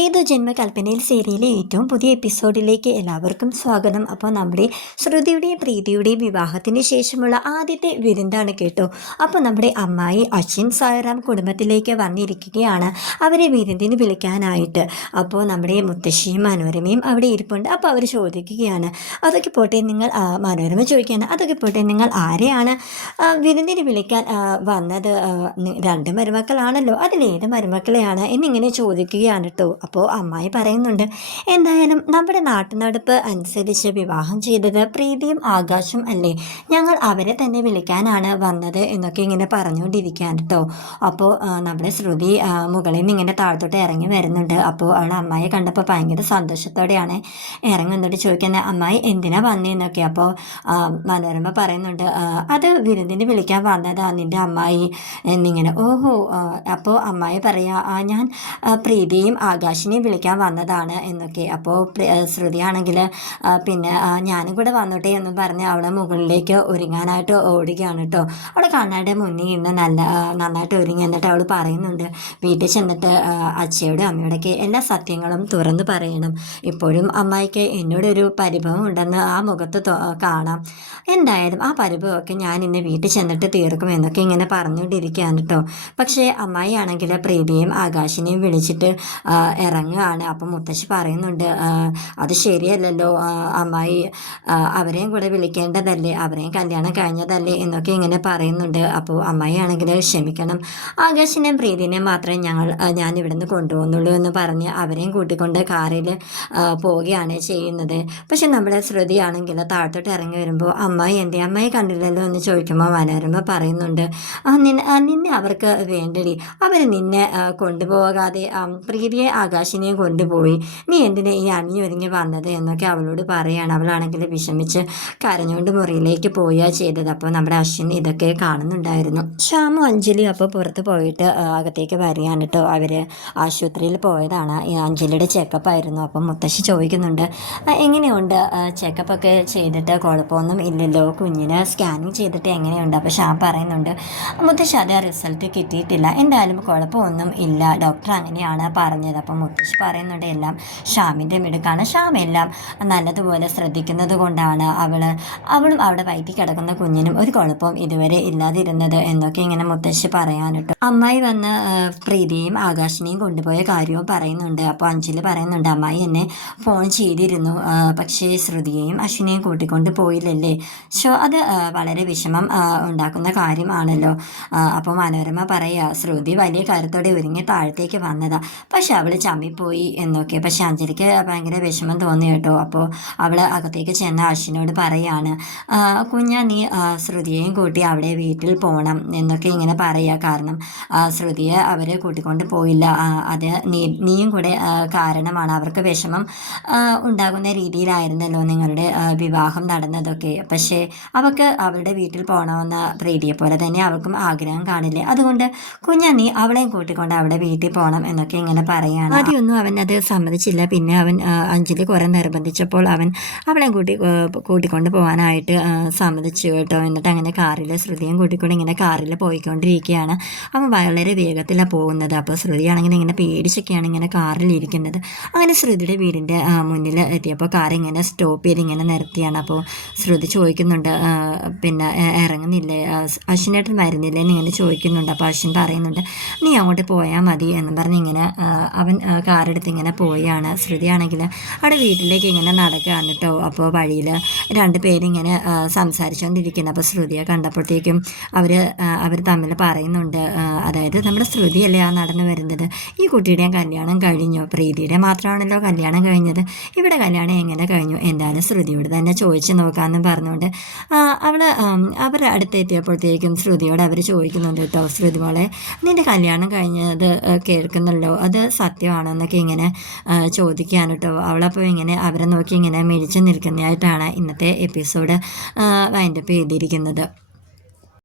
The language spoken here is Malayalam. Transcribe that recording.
ഏതോ ജന്മകൽപ്പനയിൽ സീരിയലിലെ ഏറ്റവും പുതിയ എപ്പിസോഡിലേക്ക് എല്ലാവർക്കും സ്വാഗതം. അപ്പോൾ നമ്മുടെ ശ്രുതിയുടെയും പ്രീതിയുടെയും വിവാഹത്തിന് ശേഷമുള്ള ആദ്യത്തെ വിരുന്നാണ് കേട്ടോ. അപ്പോൾ നമ്മുടെ അമ്മായി അശ്വിൻ സായറാം കുടുംബത്തിലേക്ക് വന്നിരിക്കുകയാണ് അവരെ വിരുന്നിന് വിളിക്കാനായിട്ട്. അപ്പോൾ നമ്മുടെ മുത്തശ്ശിയും മനോരമയും അവിടെ ഇരിപ്പുണ്ട്. അപ്പോൾ അവർ ചോദിക്കുകയാണ്, അതൊക്കെ പോട്ടെ നിങ്ങൾ മനോരമ ചോദിക്കുകയാണ്, അതൊക്കെ പോട്ടെ നിങ്ങൾ ആരെയാണ് വിരുന്നിന് വിളിക്കാൻ വന്നത്? രണ്ട് മരുമക്കളാണല്ലോ, അതിലേത് മരുമക്കളെയാണ് എന്നിങ്ങനെ ചോദിക്കുകയാണ് കേട്ടോ. അപ്പോൾ അമ്മായി പറയുന്നുണ്ട്, എന്തായാലും നമ്മുടെ നാട്ടുനടപ്പ് അനുസരിച്ച് വിവാഹം ചെയ്തത് പ്രീതിയും ആകാശം അല്ലേ, ഞങ്ങൾ അവരെ തന്നെ വിളിക്കാനാണ് വന്നത് എന്നൊക്കെ ഇങ്ങനെ പറഞ്ഞുകൊണ്ടിരിക്കുകയാണ് കേട്ടോ. അപ്പോൾ നമ്മുടെ ശ്രുതി മുകളിൽ നിന്ന് ഇങ്ങനെ താഴത്തോട്ട് ഇറങ്ങി വരുന്നുണ്ട്. അപ്പോൾ അവൾ അമ്മായിയെ കണ്ടപ്പോൾ ഭയങ്കര സന്തോഷത്തോടെയാണ് ഇറങ്ങി വന്നിട്ട് ചോദിക്കുന്നത്, അമ്മായി എന്തിനാ വന്നതെന്നൊക്കെ. അപ്പോൾ മനോരമ പറയുന്നുണ്ട്, അത് വിരുന്നിന് വിളിക്കാൻ വന്നതാ നിൻ്റെ അമ്മായി എന്നിങ്ങനെ. ഓഹോ, അപ്പോൾ അമ്മായി പറയാ, ഞാൻ പ്രീതിയും ആകാശിനെയും വിളിക്കാൻ വന്നതാണ് എന്നൊക്കെ. അപ്പോൾ ശ്രുതിയാണെങ്കിൽ പിന്നെ ഞാനും കൂടെ വന്നോട്ടെ എന്നും പറഞ്ഞ് അവളെ മുകളിലേക്ക് ഒരുങ്ങാനായിട്ട് ഓടുകയാണ് കേട്ടോ. അവളെ കണ്ണാടെ മുന്നിൽ നിന്ന് നന്നായിട്ട് ഒരുങ്ങി. എന്നിട്ട് അവൾ പറയുന്നുണ്ട്, വീട്ടിൽ ചെന്നിട്ട് അച്ഛയോടും അമ്മയോടൊക്കെ എല്ലാ സത്യങ്ങളും തുറന്നു പറയണം. ഇപ്പോഴും അമ്മായിക്ക് എന്നോടൊരു പരിഭവം ഉണ്ടെന്ന് ആ മുഖത്ത് കാണാം. എന്തായാലും ആ പരിഭവമൊക്കെ ഞാൻ ഇന്ന് വീട്ടിൽ ചെന്നിട്ട് തീർക്കും എന്നൊക്കെ ഇങ്ങനെ പറഞ്ഞുകൊണ്ടിരിക്കുകയാണ് കേട്ടോ. പക്ഷേ അമ്മായി ആണെങ്കിൽ പ്രീതിയെയും ആകാശിനെയും വിളിച്ചിട്ട് ഇറങ്ങുകയാണ്. അപ്പം മുത്തശ്ശി പറയുന്നുണ്ട്, അത് ശരിയല്ലല്ലോ അമ്മായി, അവരെയും കൂടെ വിളിക്കേണ്ടതല്ലേ, അവരെയും കല്യാണം കഴിഞ്ഞതല്ലേ എന്നൊക്കെ ഇങ്ങനെ പറയുന്നുണ്ട്. അപ്പോൾ അമ്മായി ആണെങ്കിൽ ക്ഷമിക്കണം, ആകാശിനെയും പ്രീതിനെയും മാത്രമേ ഞാൻ ഇവിടുന്ന് കൊണ്ടുപോകുന്നുള്ളൂ എന്ന് പറഞ്ഞ് അവരെയും കൂട്ടിക്കൊണ്ട് കാറിൽ പോവുകയാണ് ചെയ്യുന്നത്. പക്ഷെ നമ്മുടെ ശ്രുതിയാണെങ്കിൽ താഴത്തോട്ട് ഇറങ്ങി വരുമ്പോൾ, അമ്മായി എൻ്റെ അമ്മായി കണ്ടില്ലല്ലോ എന്ന് ചോദിക്കുമ്പോൾ മനോരമ പറയുന്നുണ്ട്, നിന്നെ അവർക്ക് വേണ്ടടി, അവർ നിന്നെ കൊണ്ടുപോകാതെ പ്രീതിയെ ആകാശിനെയും കൊണ്ടുപോയി, നീ എന്തിനാ ഈ അണിഞ്ഞൊരുങ്ങി വന്നത് എന്നൊക്കെ അവളോട് പറയുകയാണ്. അവളാണെങ്കിൽ വിഷമിച്ച് കരഞ്ഞുകൊണ്ട് മുറിയിലേക്ക് പോയാ ചെയ്തത്. അപ്പോൾ നമ്മുടെ അശ്വിൻ ഇതൊക്കെ കാണുന്നുണ്ടായിരുന്നു. ശ്യാമും അഞ്ജലിയും അപ്പോൾ പുറത്ത് പോയിട്ട് അകത്തേക്ക് വരികയാണ് കേട്ടോ. അവർ ആശുപത്രിയിൽ പോയതാണ്, അഞ്ജലിയുടെ ചെക്കപ്പ് ആയിരുന്നു. അപ്പം മുത്തശ്ശി ചോദിക്കുന്നുണ്ട്, എങ്ങനെയുണ്ട് ചെക്കപ്പൊക്കെ ചെയ്തിട്ട്? കുഴപ്പമൊന്നും ഇല്ലല്ലോ, കുഞ്ഞിന് സ്കാനിങ് ചെയ്തിട്ട് എങ്ങനെയുണ്ട്? അപ്പോൾ ശ്യാം പറയുന്നുണ്ട്, മുത്തശ്ശി അത് റിസൾട്ട് കിട്ടിയിട്ടില്ല, എന്തായാലും കുഴപ്പമൊന്നും ഇല്ല, ഡോക്ടർ അങ്ങനെയാണ് പറഞ്ഞത്. അപ്പം മുത്തശ്ശി പറയുന്നുണ്ട്, എല്ലാം ഷ്യാമിൻ്റെ മിടുക്കാണ്, ഷ്യാം എല്ലാം നല്ലതുപോലെ ശ്രദ്ധിക്കുന്നത് കൊണ്ടാണ് അവളും അവിടെ വയറ്റിൽ കിടക്കുന്ന കുഞ്ഞിനും ഒരു കുഴപ്പവും ഇതുവരെ ഇല്ലാതിരുന്നത് എന്നൊക്കെ ഇങ്ങനെ മുത്തശ്ശി പറയാനിട്ടു. അമ്മായി വന്ന് പ്രീതിയെയും ആകാശിനെയും കൊണ്ടുപോയ കാര്യവും പറയുന്നുണ്ട്. അപ്പോൾ അഞ്ജലി പറയുന്നുണ്ട്, അമ്മായി എന്നെ ഫോൺ ചെയ്തിരുന്നു, പക്ഷേ ശ്രുതിയെയും അശ്വിനെയും കൂട്ടിക്കൊണ്ട് പോയില്ലല്ലേ, അത് വളരെ വിഷമം ഉണ്ടാക്കുന്ന കാര്യമാണല്ലോ. അപ്പോൾ മനോരമ പറയുക, ശ്രുതി വലിയ കാര്യത്തോടെ ഒരുങ്ങി താഴത്തേക്ക് വന്നതാ, പക്ഷെ അവൾ ചമ്മിപ്പോയി എന്നൊക്കെ. പക്ഷെ അഞ്ജലിക്ക് ഭയങ്കര വിഷമം തോന്നി കേട്ടോ. അപ്പോൾ അവൾ അകത്തേക്ക് ചെന്ന അശ്വിനോട് പറയാണ്, കുഞ്ഞാ നീ ശ്രുതിയെയും കൂട്ടി അവിടെ വീട്ടിൽ പോകണം എന്നൊക്കെ ഇങ്ങനെ പറയുക. കാരണം ശ്രുതിയെ അവർ കൂട്ടിക്കൊണ്ട് പോയില്ല, അത് നീയും കൂടെ കാരണമാണ്, അവർക്ക് വിഷമം ഉണ്ടാകുന്ന രീതിയിലായിരുന്നല്ലോ നിങ്ങളുടെ വിവാഹം നടന്നതൊക്കെ. പക്ഷേ അവൾക്ക് അവളുടെ വീട്ടിൽ പോകണമെന്ന പ്രീതിയെ പോലെ തന്നെ അവൾക്കും ആഗ്രഹം കാണില്ലേ, അതുകൊണ്ട് കുഞ്ഞാ നീ അവളെയും കൂട്ടിക്കൊണ്ട് അവിടെ വീട്ടിൽ പോകണം എന്നൊക്കെ ഇങ്ങനെ പറയുകയാണ്. ആദ്യമൊന്നും അവൻ അത് സമ്മതിച്ചില്ല. പിന്നെ അവൻ അഞ്ജലി കുറെ നിർബന്ധിച്ചപ്പോൾ അവൻ അവളെയും കൂട്ടിക്കൊണ്ട് പോകാനായിട്ട് സമ്മതിച്ചു കേട്ടോ. എന്നിട്ട് അങ്ങനെ കാറിൽ ശ്രുതിയും കൂട്ടിക്കൊണ്ട് ഇങ്ങനെ കാറിൽ പോയിക്കൊണ്ടിരിക്കുകയാണ്. അവൻ വളരെ വേഗത്തിലാണ് പോകുന്നത്. അപ്പോൾ ശ്രുതിയാണെങ്കിൽ ഇങ്ങനെ പേടിച്ചൊക്കെയാണ് ഇങ്ങനെ കാറിൽ ഇരിക്കുന്നത്. അങ്ങനെ ശ്രുതിയുടെ വീടിൻ്റെ മുന്നിൽ എത്തിയപ്പോൾ കാർ ഇങ്ങനെ സ്റ്റോപ്പ് ചെയ്ത് ഇങ്ങനെ നിർത്തിയാണ്. അപ്പോൾ ശ്രുതി ചോദിക്കുന്നുണ്ട്, പിന്നെ ഇറങ്ങുന്നില്ലേ, അശ്വിനേട്ടൻ വരുന്നില്ലേ എന്നിങ്ങനെ ചോദിക്കുന്നുണ്ട്. അപ്പോൾ അശ്വിൻ പറയുന്നുണ്ട്, നീ അങ്ങോട്ട് പോയാൽ മതി എന്ന് പറഞ്ഞ് ഇങ്ങനെ അവൻ കാറെടുത്ത് ഇങ്ങനെ പോയാണ്. ശ്രുതിയാണെങ്കിൽ അവിടെ വീട്ടിലേക്ക് ഇങ്ങനെ നടക്കുകയാണ് കേട്ടോ. അപ്പോൾ വഴിയിൽ രണ്ട് പേരിങ്ങനെ സംസാരിച്ചുകൊണ്ടിരിക്കുന്നു. അപ്പോൾ ശ്രുതിയെ കണ്ടപ്പോഴത്തേക്കും അവർ തമ്മിൽ പറയുന്നുണ്ട്, അതായത് നമ്മുടെ ശ്രുതിയല്ലേ ആ നടന്നു വരുന്നത്, ഈ കുട്ടിയുടെ കല്യാണം കഴിഞ്ഞു, പ്രീതിയുടെ മാത്രമാണല്ലോ കല്യാണം കഴിഞ്ഞത്, ഇവിടെ കല്യാണം എങ്ങനെ കഴിഞ്ഞു, എന്തായാലും ശ്രുതിയോട് തന്നെ ചോദിച്ചു നോക്കാമെന്നും പറഞ്ഞുകൊണ്ട് അവരുടെ അടുത്തെത്തിയപ്പോഴത്തേക്കും ശ്രുതിയോട് അവർ ചോദിക്കുന്നുണ്ട് കേട്ടോ, ശ്രുതി മോളെ നിൻ്റെ കല്യാണം കഴിഞ്ഞത് കേൾക്കുന്നല്ലോ, അത് സത്യമാണോ എന്നൊക്കെ ഇങ്ങനെ ചോദിക്കുകയാണ് കേട്ടോ. അവളപ്പോൾ ഇങ്ങനെ അവരെ നോക്കി ഇങ്ങനെ മിഴിച്ചു നിൽക്കുന്നതായിട്ടാണ് ഇന്നത്തെ എപ്പിസോഡ് വൈൻഡപ്പ് ചെയ്തിരിക്കുന്നത്.